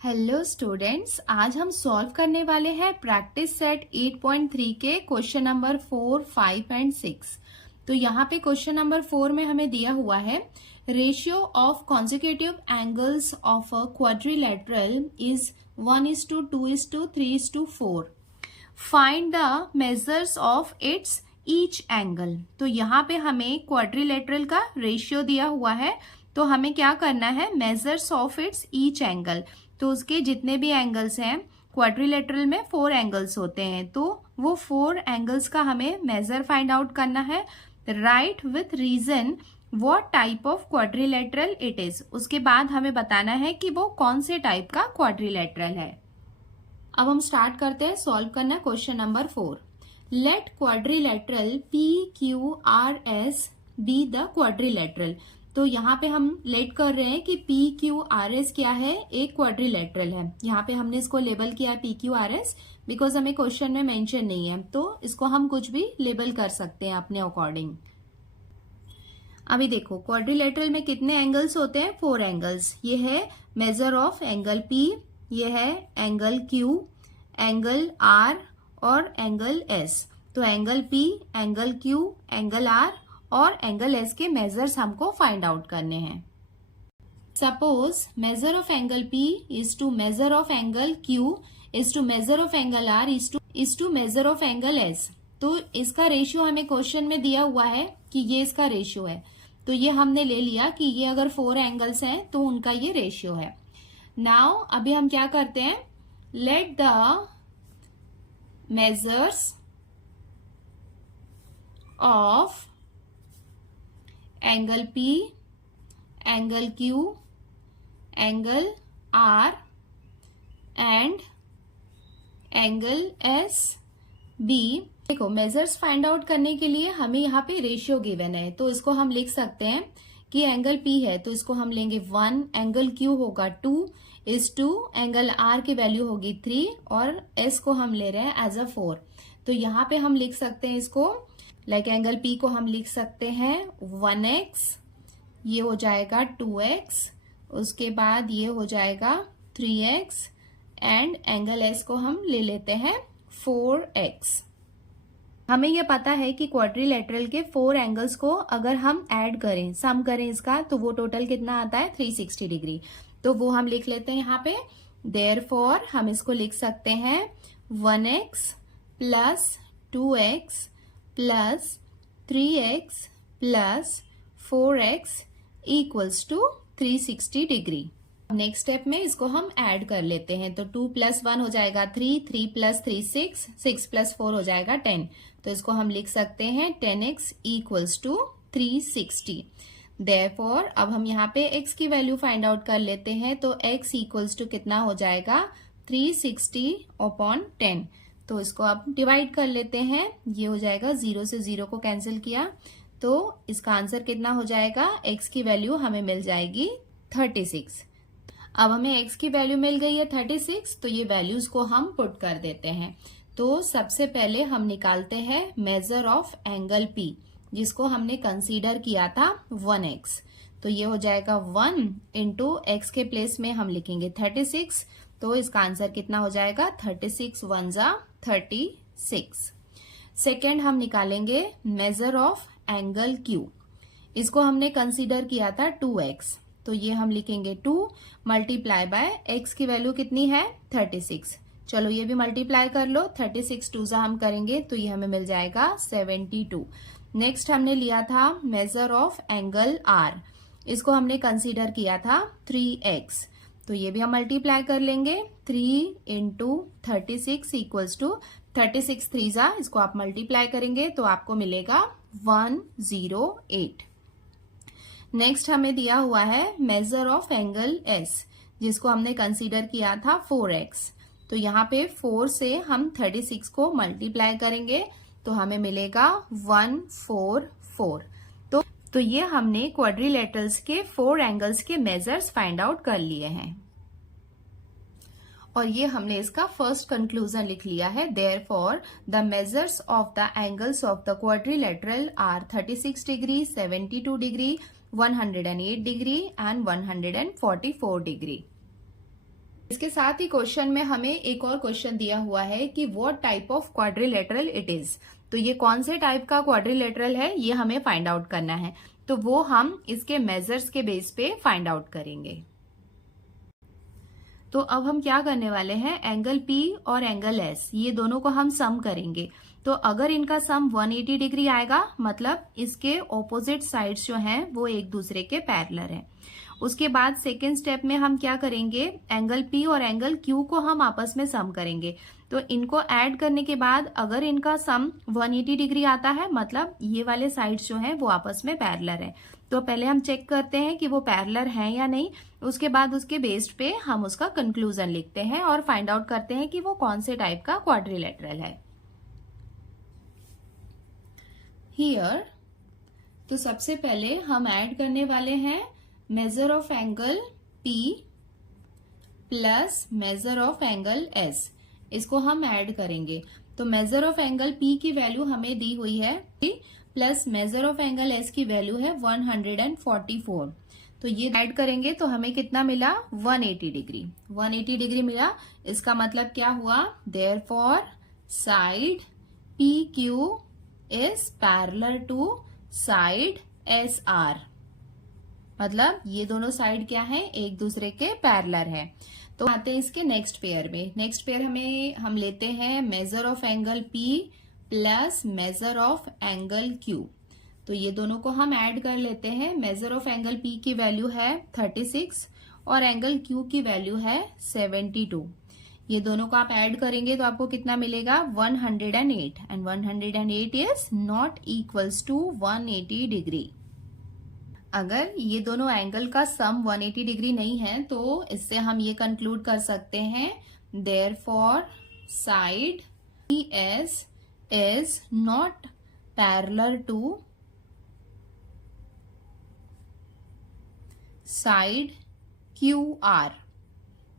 Hello students, आज हम solve करने वाले हैं प्रैक्टिस सेट 8.3 के क्वेश्चन नंबर 4, 5 एंड 6। तो यहाँ पे क्वेश्चन नंबर 4 में हमें दिया हुआ है ratio of consecutive angles of a quadrilateral is 1:2:3:4। Find the measures of its each angle. तो यहाँ पे हमें क्वाड्रिलेटरल का रेशियो दिया हुआ है, तो हमें क्या करना है, measures of its each angle. तो उसके जितने भी एंगल्स हैं, क्वाड्रिलेटरल में 4 एंगल्स होते हैं, तो वो 4 एंगल्स का हमें मेजर फाइंड आउट करना है। Write with reason what type of quadrilateral it is. उसके बाद हमें बताना है कि वो कौन से टाइप का क्वाड्रिलेटरल है। अब हम स्टार्ट करते हैं सॉल्व करना question number 4। Let quadrilateral PQRS be the quadrilateral. तो यहाँ पे हम लेट कर रहे हैं कि PQRS क्या है, एक क्वाड्रिलेटरल है। यहाँ पे हमने इसको लेबल किया है PQRS बिकॉज हमें क्वेश्चन में मेंशन नहीं है, तो इसको हम कुछ भी लेबल कर सकते हैं अपने अकॉर्डिंग। अभी देखो क्वाड्रिलेटरल में कितने एंगल्स होते हैं, 4 एंगल्स। ये है मेजर ऑफ एंगल P, ये है एंगल Q, एंगल R और एंगल S। तो angle P, angle Q, angle R और एंगल S के मेजर्स हमको फाइंड आउट करने हैं। Suppose measure of angle P is to measure of angle Q is to measure of angle R is to measure of angle S। तो इसका ratio हमें question में दिया हुआ है कि ये इसका रेशियो है, तो ये हमने ले लिया कि ये अगर 4 एंगल्स हैं तो उनका ये रेशियो है। नाउ अभी हम क्या करते हैं, let the measures of angle P, angle Q, angle R and angle S B। देखो मेजर्स फाइंड आउट करने के लिए हमें यहाँ पे रेशियो गिवन है, तो इसको हम लिख सकते हैं कि एंगल P है तो इसको हम लेंगे 1, एंगल Q होगा 2 इज टू, एंगल R की वैल्यू होगी 3 और S को हम ले रहे हैं एज अ 4। तो यहाँ पे हम लिख सकते हैं इसको लाइक एंगल P को हम लिख सकते हैं 1x, ये हो जाएगा 2x, उसके बाद ये हो जाएगा 3x एंड एंगल S को हम ले लेते हैं 4x। हमें ये पता है कि क्वाड्रिलेटरल के 4 एंगल्स को अगर हम ऐड करें, सम करें इसका, तो वो टोटल कितना आता है 360 डिग्री। तो वो हम लिख लेते हैं यहाँ पे। देयरफॉर हम इसको लिख सकते हैं 1x प्लस 2x प्लस 3x प्लस 4x equals to 360 degree. Next step में इसको हम ऐड कर लेते हैं, तो 2 प्लस 1 हो जाएगा 3, 3 प्लस 3 6, 6 प्लस 4 हो जाएगा 10। तो इसको हम लिख सकते हैं 10x इक्वल्स टू 360। देयरफॉर अब हम यहाँ पे x की वैल्यू फाइंड आउट कर लेते हैं, तो x इक्वल्स टू कितना हो जाएगा 360 अपॉन 10। तो इसको अब डिवाइड कर लेते हैं, ये हो जाएगा 0 से 0 को कैंसिल किया, तो इसका आंसर कितना हो जाएगा, x की वैल्यू हमें मिल जाएगी 36। अब हमें x की वैल्यू मिल गई है 36, तो ये वैल्यूज को हम पुट कर देते हैं। तो सबसे पहले हम निकालते हैं मेजर ऑफ एंगल P, जिसको हमने कंसीडर किया था 1x। तो ये हो जाएगा 1 इंटू एक्स के प्लेस में हम लिखेंगे 36, तो इसका आंसर कितना हो जाएगा 36 1 जा 36। सेकेंड हम निकालेंगे मेजर ऑफ एंगल Q, इसको हमने कंसीडर किया था 2x। तो ये हम लिखेंगे 2 मल्टीप्लाई बाय x की वैल्यू कितनी है 36। चलो ये भी मल्टीप्लाई कर लो, 36 2 जा हम करेंगे तो ये हमें मिल जाएगा 72। नेक्स्ट हमने लिया था मेजर ऑफ एंगल R, इसको हमने कंसीडर किया था 3x। तो ये भी हम मल्टीप्लाई कर लेंगे, 3 इंटू 36 इक्वल्स टू 36 3 जा, इसको आप मल्टीप्लाई करेंगे तो आपको मिलेगा 108। नेक्स्ट हमें दिया हुआ है मेजर ऑफ एंगल S, जिसको हमने कंसीडर किया था 4x। तो यहाँ पे 4 से हम 36 को मल्टीप्लाई करेंगे तो हमें मिलेगा 144। तो ये हमने क्वाड्रिलेटरल्स के 4 एंगल्स के मेजर्स फाइंड आउट कर लिए हैं और ये हमने इसका फर्स्ट कंक्लूजन लिख लिया है। Therefore the measures of the angles of the quadrilateral are 36 degree, 72 degree, 108 degree and 144 degree. इसके साथ ही क्वेश्चन में हमें एक और क्वेश्चन दिया हुआ है कि what type of quadrilateral it is. तो ये कौन से टाइप का क्वाड्रिलेटरल है ये हमें फाइंड आउट करना है। तो वो हम इसके मेजर्स के बेस पे फाइंड आउट करेंगे। तो अब हम क्या करने वाले हैं, एंगल P और एंगल S ये दोनों को हम सम करेंगे। तो अगर इनका सम 180 डिग्री आएगा मतलब इसके ऑपोजिट साइड्स जो हैं वो एक दूसरे के पैरेलल हैं। उसके बाद सेकेंड स्टेप में हम क्या करेंगे, एंगल P और एंगल Q को हम आपस में सम करेंगे। तो इनको ऐड करने के बाद अगर इनका सम 180 डिग्री आता है मतलब ये वाले साइड्स जो हैं वो आपस में पैरेलल हैं। तो पहले हम चेक करते हैं कि वो पैरेलल हैं या नहीं, उसके बाद उसके बेस्ड पे हम उसका कंक्लूजन लिखते हैं और फाइंड आउट करते हैं कि वो कौन से टाइप का क्वाड्रिलेटरल है। हियर तो सबसे पहले हम ऐड करने वाले हैं major of angle P plus major of angle S, इसको हम ऐड करेंगे। तो मेजर ऑफ एंगल P की वैल्यू हमें दी हुई है plus major of angle S की वैल्यू है 144। तो ये ऐड करेंगे तो हमें कितना मिला, 180 डिग्री। 180 डिग्री मिला, इसका मतलब क्या हुआ, therefore side PQ is parallel to side SR। मतलब ये दोनों साइड क्या है, एक दूसरे के पैरेलल है। तो आते हैं इसके नेक्स्ट पेयर में। नेक्स्ट पेयर हम लेते हैं major of angle P plus major of angle Q। तो ये दोनों को हम ऐड कर लेते हैं। मेजर ऑफ एंगल P की वैल्यू है 36 और एंगल Q की वैल्यू है 72। ये दोनों को आप ऐड करेंगे तो आपको कितना मिलेगा, 108 and 108 is not equals to 180 degree. अगर ये दोनों एंगल का सम 180 डिग्री नहीं है तो इससे हम ये कंक्लूड कर सकते हैं, therefore side PS is not parallel to side QR।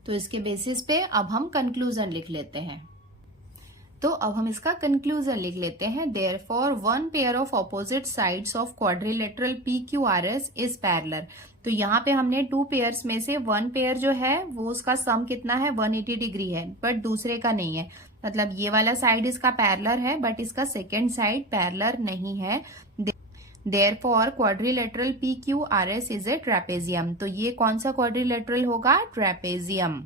तो इसके बेसिस पे अब हम कंक्लूजन लिख लेते हैं। तो अब हम इसका कंक्लूजन लिख लेते हैं, therefore one pair of opposite sides of quadrilateral PQRS is parallel. तो यहाँ पे हमने टू पेयर्स में से वन पेयर जो है वो उसका सम कितना है, 180 डिग्री है, बट दूसरे का नहीं है। मतलब ये वाला साइड इसका पैरेलल है बट इसका सेकेंड साइड पैरेलल नहीं है। Therefore quadrilateral PQRS is a trapezium. तो ये कौन सा क्वाड्रिलेटरल होगा, ट्रेपेजियम।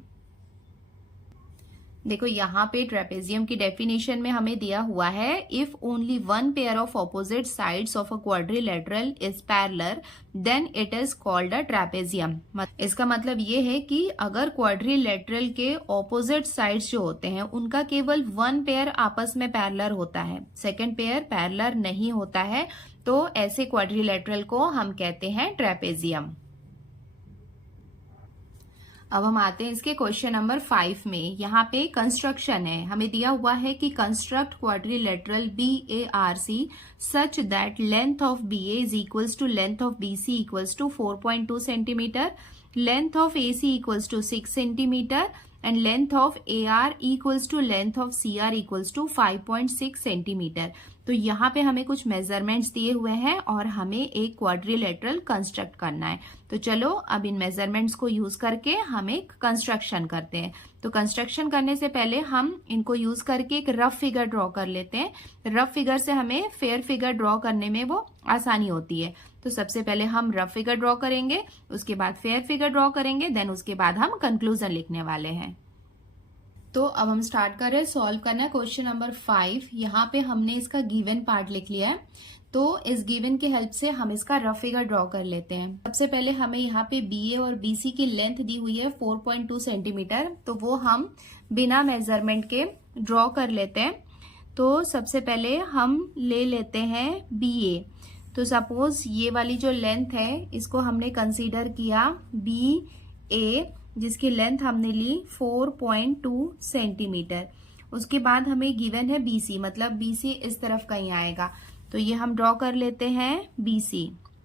देखो यहाँ पे ट्रेपेजियम की डेफिनेशन में हमें दिया हुआ है, if only one pair of opposite sides of a quadrilateral is parallel then it is called a trapezium. इसका मतलब ये है कि अगर क्वाड्रिलेटरल के ऑपोजिट साइड्स जो होते हैं उनका केवल वन पेयर आपस में पैरेलल होता है, सेकेंड पेयर पैरेलल नहीं होता है, तो ऐसे क्वाड्रिलेटरल को हम कहते हैं ट्रेपेजियम। अब हम आते हैं इसके क्वेश्चन नंबर 5 में। यहाँ पे कंस्ट्रक्शन है, हमें दिया हुआ है कि construct quadrilateral BARC such that length of BA is equals to length of BC equals to 4.2 centimetre, length of AC equals to 6 centimetre and length of AR equals to length of CR equals to 5.6 centimetre. तो यहाँ पे हमें कुछ measurements दिए हुए हैं और हमें एक क्वाड्रिलेटरल कंस्ट्रक्ट करना है। तो चलो अब इन मेजरमेंट्स को यूज करके हम एक कंस्ट्रक्शन करते हैं। तो कंस्ट्रक्शन करने से पहले हम इनको यूज करके एक रफ फिगर ड्रॉ कर लेते हैं। रफ फिगर से हमें फेयर फिगर ड्रॉ करने में वो आसानी होती है। तो सबसे पहले हम रफ फिगर ड्रॉ करेंगे, उसके बाद फेयर फिगर ड्रॉ करेंगे, देन उसके बाद हम कंक्लूजन लिखने वाले हैं। तो अब हम स्टार्ट कर रहे हैं सॉल्व करना क्वेश्चन नंबर 5। यहाँ पे हमने इसका गिवन पार्ट लिख लिया है। तो इस गिवन के हेल्प से हम इसका रफ फिगर ड्रॉ कर लेते हैं। सबसे पहले हमें यहाँ पे BA और BC की लेंथ दी हुई है 4.2 सेंटीमीटर, तो वो हम बिना मेजरमेंट के ड्रॉ कर लेते हैं। तो सबसे पहले हम ले लेते हैं BA। तो सपोज ये वाली जो लेंथ है इसको हमने कंसीडर किया BA, जिसकी लेंथ हमने ली 4.2 सेंटीमीटर। उसके बाद हमें गिवन है BC, मतलब BC इस तरफ कहीं आएगा, तो ये हम ड्रॉ कर लेते हैं BC।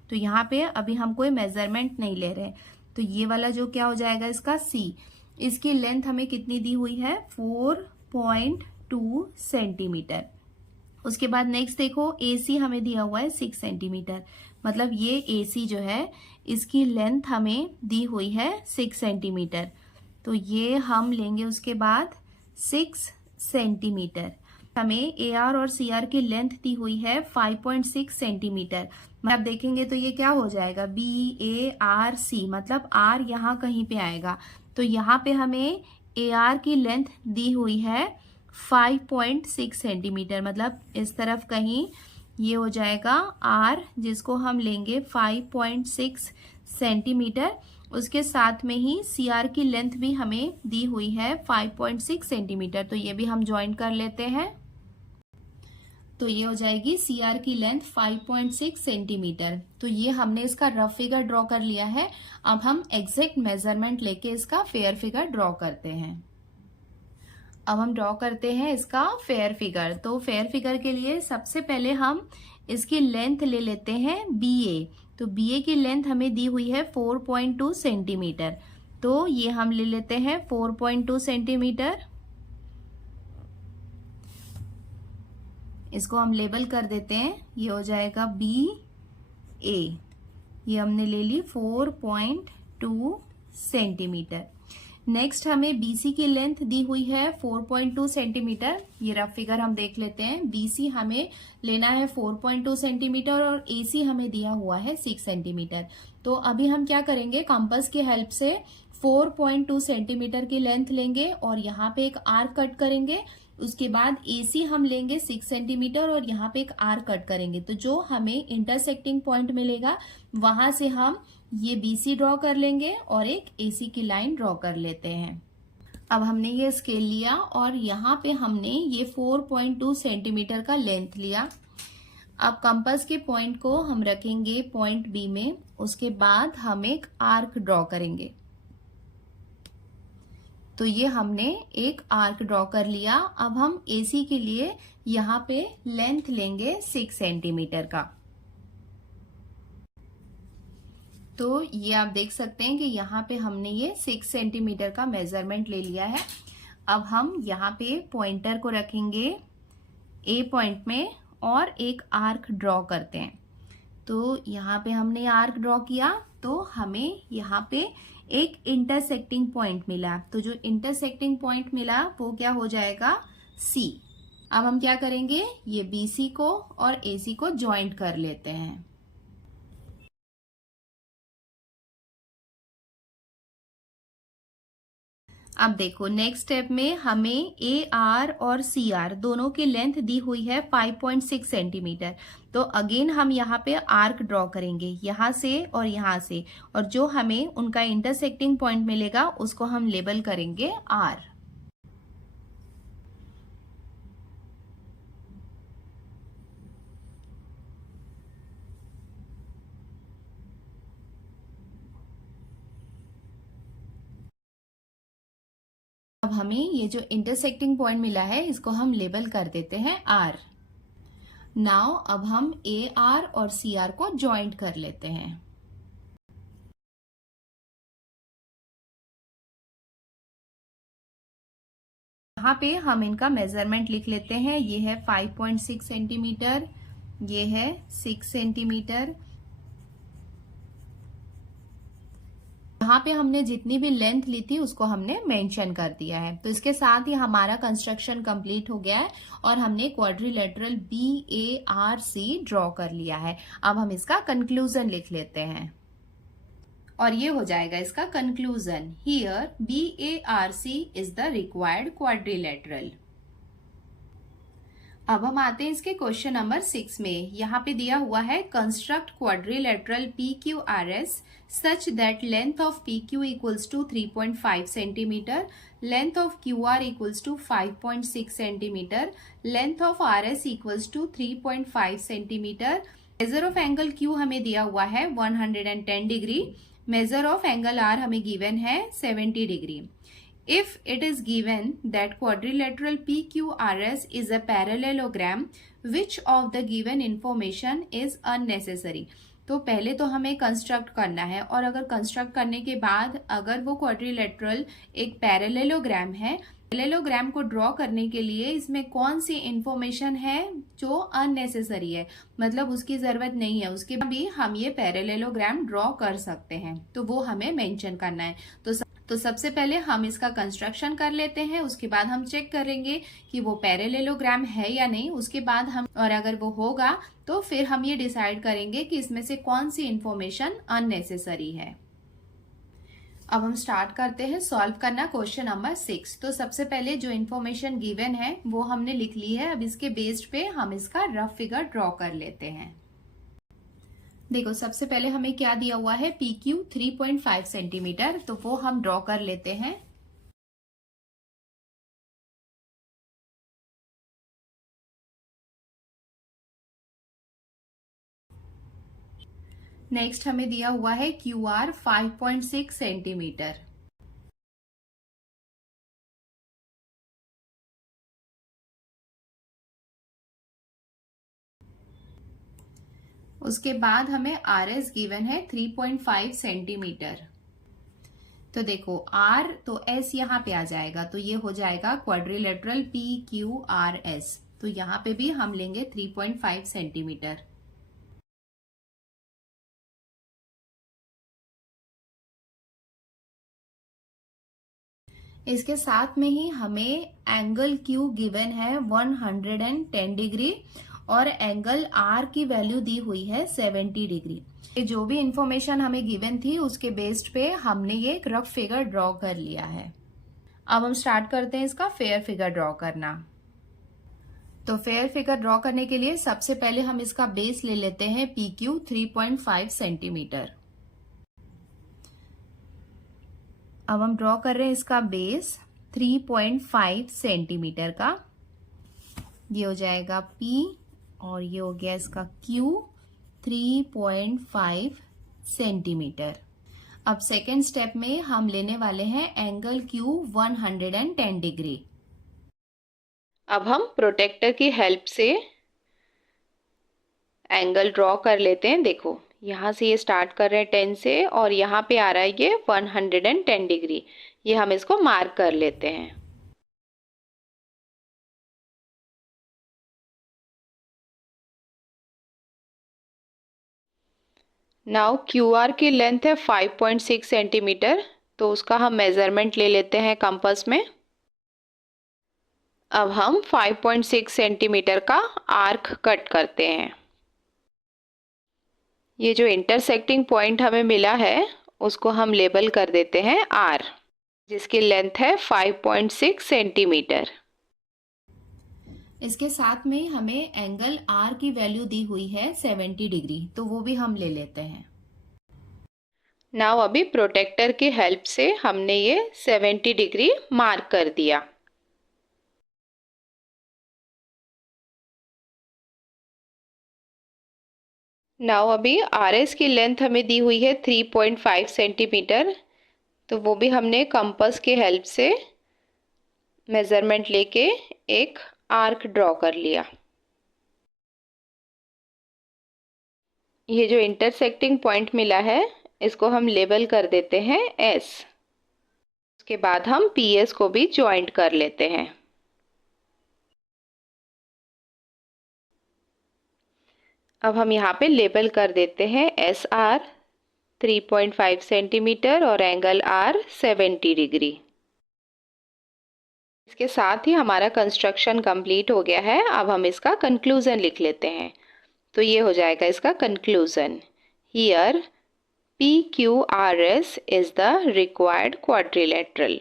तो यहाँ पे अभी हम कोई मेजरमेंट नहीं ले रहे, तो ये वाला जो क्या हो जाएगा इसका C। इसकी लेंथ हमें कितनी दी हुई है, 4.2 सेंटीमीटर। उसके बाद नेक्स्ट देखो AC हमें दिया हुआ है 6 सेंटीमीटर, मतलब ये AC जो है इसकी लेंथ हमें दी हुई है 6 सेंटीमीटर। तो ये हम लेंगे उसके बाद 6 सेंटीमीटर। हमें AR और CR की लेंथ दी हुई है 5.6 सेंटीमीटर। आप देखेंगे तो ये क्या हो जाएगा, BARC, मतलब R यहाँ कहीं पे आएगा। तो यहाँ पे हमें AR की लेंथ दी हुई है 5.6 सेंटीमीटर, मतलब इस तरफ कहीं ये हो जाएगा R, जिसको हम लेंगे 5.6 सेंटीमीटर। उसके साथ में ही CR की लेंथ भी हमें दी हुई है 5.6 सेंटीमीटर। तो ये भी हम ज्वाइन कर लेते हैं। तो ये हो जाएगी CR की लेंथ 5.6 सेंटीमीटर। तो ये हमने इसका रफ फिगर ड्रॉ कर लिया है। अब हम एग्जैक्ट मेजरमेंट लेके इसका फेयर फिगर ड्रॉ करते हैं। अब हम ड्रॉ करते हैं इसका फेयर फिगर। तो फेयर फिगर के लिए सबसे पहले हम इसकी लेंथ ले लेते हैं BA। तो BA की लेंथ हमें दी हुई है 4.2 सेंटीमीटर। तो ये हम ले लेते हैं 4.2 सेंटीमीटर। इसको हम लेबल कर देते हैं, ये हो जाएगा BA। ये हमने ले ली 4.2 सेंटीमीटर। नेक्स्ट हमें BC की लेंथ दी हुई है 4.2 सेंटीमीटर। ये रफ फिगर हम देख लेते हैं। BC हमें लेना है 4.2 सेंटीमीटर और AC हमें दिया हुआ है 6 सेंटीमीटर। तो अभी हम क्या करेंगे, कंपास की हेल्प से 4.2 सेंटीमीटर की लेंथ लेंगे और यहाँ पे एक आर्क कट करेंगे। उसके बाद AC हम लेंगे 6 सेंटीमीटर और यहाँ पे एक आर्क कट करेंगे। तो जो हमें इंटरसेक्टिंग पॉइंट मिलेगा वहां से हम ये BC ड्रॉ कर लेंगे और एक AC की लाइन ड्रॉ कर लेते हैं। अब हमने ये स्केल लिया और यहाँ पे हमने ये 4.2 सेंटीमीटर का लेंथ लिया। अब कंपास के पॉइंट को हम रखेंगे पॉइंट B में। उसके बाद हम एक आर्क ड्रॉ करेंगे। तो ये हमने एक आर्क ड्रॉ कर लिया। अब हम AC के लिए यहाँ पे लेंथ लेंगे 6 सेंटीमीटर का। तो ये आप देख सकते हैं कि यहाँ पे हमने ये 6 सेंटीमीटर का मेजरमेंट ले लिया है। अब हम यहाँ पे पॉइंटर को रखेंगे A पॉइंट में और एक आर्क ड्रॉ करते हैं। तो यहाँ पे हमने आर्क ड्रॉ किया तो हमें यहाँ पे एक इंटरसेक्टिंग पॉइंट मिला। तो जो इंटरसेक्टिंग पॉइंट मिला वो क्या हो जाएगा, C। अब हम क्या करेंगे, ये BC को और AC को ज्वाइंट कर लेते हैं। अब देखो नेक्स्ट स्टेप में हमें AR और CR दोनों की लेंथ दी हुई है 5.6 सेंटीमीटर। तो अगेन हम यहाँ पे आर्क ड्रॉ करेंगे यहाँ से और यहाँ से, और जो हमें उनका इंटरसेक्टिंग पॉइंट मिलेगा उसको हम लेबल करेंगे R। अब हमें ये जो इंटरसेक्टिंग पॉइंट मिला है इसको हम लेबल कर देते हैं R। नाउ अब हम AR और CR को ज्वाइंट कर लेते हैं। यहाँ पे हम इनका मेजरमेंट लिख लेते हैं। ये है 5.6 सेंटीमीटर, ये है 6 सेंटीमीटर। यहाँ पे हमने जितनी भी लेंथ ली थी उसको हमने मेंशन कर दिया है। तो इसके साथ ही हमारा कंस्ट्रक्शन कंप्लीट हो गया है और हमने क्वाड्रिलेटरल BARC ड्रॉ कर लिया है। अब हम इसका कंक्लूजन लिख लेते हैं और ये हो जाएगा इसका conclusion. Here BARC is the required quadrilateral. अब हम आते हैं इसके क्वेश्चन नंबर 6 में। यहाँ पे दिया हुआ है construct quadrilateral PQRS such that length of PQ equals to 3.5 centimetre, length of QR equals to 5.6 centimetre, length of RS equals to 3.5 centimetre. Measure of angle Q हमें दिया हुआ है 110 degree. Measure of angle R हमें given है 70 degree. If it is given that quadrilateral PQRS is a parallelogram, which of the given information is unnecessary? तो पहले तो हमें कंस्ट्रक्ट करना है और अगर कंस्ट्रक्ट करने के बाद अगर वो क्वाड्रिलेटरल एक पैरेललोग्राम है, पैरेललोग्राम को ड्रॉ करने के लिए इसमें कौन सी इंफॉर्मेशन है जो अननेसेसरी है, मतलब उसकी जरूरत नहीं है, उसके बाद भी हम ये पैरेललोग्राम ड्रॉ कर सकते हैं। तो वो हमें मेंशन करना है। तो सबसे पहले हम इसका कंस्ट्रक्शन कर लेते हैं, उसके बाद हम चेक करेंगे कि वो पैरेललोग्राम है या नहीं। उसके बाद हम, और अगर वो होगा तो फिर हम ये डिसाइड करेंगे कि इसमें से कौन सी इंफॉर्मेशन अननेसेसरी है। अब हम स्टार्ट करते हैं सॉल्व करना क्वेश्चन नंबर 6। तो सबसे पहले जो इन्फॉर्मेशन गिवन है वो हमने लिख ली है। अब इसके बेस्ड पे हम इसका रफ फिगर ड्रॉ कर लेते हैं। देखो सबसे पहले हमें क्या दिया हुआ है, PQ 3.5 सेंटीमीटर, तो वो हम ड्रॉ कर लेते हैं। नेक्स्ट हमें दिया हुआ है QR 5.6 सेंटीमीटर। उसके बाद हमें RS गिवन है 3.5 सेंटीमीटर। तो देखो R तो S यहाँ पे आ जाएगा, तो ये हो जाएगा क्वाड्रिलेटरल PQRS। तो यहाँ पे भी हम लेंगे 3.5 सेंटीमीटर। इसके साथ में ही हमें एंगल Q गिवन है 110 डिग्री और एंगल R की वैल्यू दी हुई है 70 डिग्री। ये जो भी इंफॉर्मेशन हमें गिवन थी उसके बेस्ड पे हमने ये एक रफ फिगर ड्रॉ कर लिया है। अब हम स्टार्ट करते हैं इसका फेयर फिगर ड्रॉ करना। तो फेयर फिगर ड्रॉ करने के लिए सबसे पहले हम इसका बेस ले लेते हैं PQ 3.5 सेंटीमीटर। अब हम ड्रॉ कर रहे हैं इसका बेस 3.5 सेंटीमीटर का। ये हो जाएगा P और ये हो गया इसका Q 3.5 सेंटीमीटर। अब सेकेंड स्टेप में हम लेने वाले हैं एंगल Q 110 डिग्री। अब हम प्रोटेक्टर की हेल्प से एंगल ड्रॉ कर लेते हैं। देखो यहाँ से ये स्टार्ट कर रहे हैं 10 से और यहाँ पे आ रहा है ये 110 डिग्री। ये हम इसको मार्क कर लेते हैं। नाउ QR की लेंथ है 5.6 सेंटीमीटर, तो उसका हम मेजरमेंट ले लेते हैं कंपास में। अब हम 5.6 सेंटीमीटर का आर्क कट करते हैं। ये जो इंटरसेक्टिंग पॉइंट हमें मिला है उसको हम लेबल कर देते हैं R, जिसकी लेंथ है 5.6 सेंटीमीटर। इसके साथ में हमें एंगल R की वैल्यू दी हुई है 70 डिग्री, तो वो भी हम ले लेते हैं। नाउ अभी प्रोटेक्टर की हेल्प से हमने ये 70 डिग्री मार्क कर दिया। नाउ अभी RS की लेंथ हमें दी हुई है 3.5 सेंटीमीटर, तो वो भी हमने कंपास के हेल्प से मेजरमेंट लेके एक आर्क ड्रॉ कर लिया। ये जो इंटरसेक्टिंग पॉइंट मिला है इसको हम लेबल कर देते हैं S। उसके बाद हम PS को भी ज्वाइंट कर लेते हैं। अब हम यहाँ पे लेबल कर देते हैं SR 3.5 सेंटीमीटर और एंगल R 70 डिग्री। इसके साथ ही हमारा कंस्ट्रक्शन कंप्लीट हो गया है। अब हम इसका कंक्लूजन लिख लेते हैं। तो ये हो जाएगा इसका conclusion. Here PQRS is the required quadrilateral।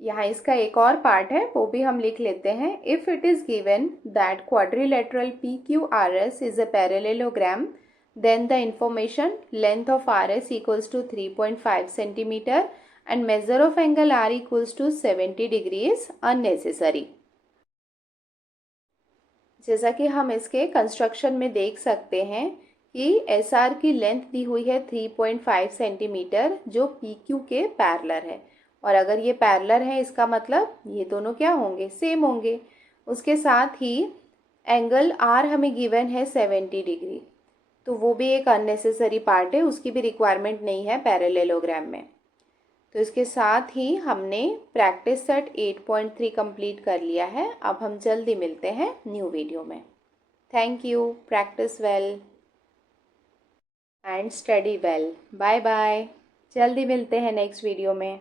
यहाँ इसका एक और पार्ट है वो भी हम लिख लेते हैं। If it is given that quadrilateral PQRS is a parallelogram, then the information length of RS equals to 3.5 centimeter and measure of angle R equals to 70 degree is unnecessary। जैसा कि हम इसके कंस्ट्रक्शन में देख सकते हैं कि SR की लेंथ दी हुई है 3.5 सेंटीमीटर जो PQ के पैरेलल है, और अगर ये पैरेलल है इसका मतलब ये दोनों क्या होंगे, सेम होंगे। उसके साथ ही एंगल R हमें गिवन है 70 डिग्री, तो वो भी एक अननेसेसरी पार्ट है, उसकी भी रिक्वायरमेंट नहीं है पैरेललोग्राम में। तो इसके साथ ही हमने प्रैक्टिस सेट 8.3 कंप्लीट कर लिया है। अब हम जल्दी मिलते हैं न्यू वीडियो में। Thank you. Practice well. And study well. Bye bye. जल्दी मिलते हैं नेक्स्ट वीडियो में।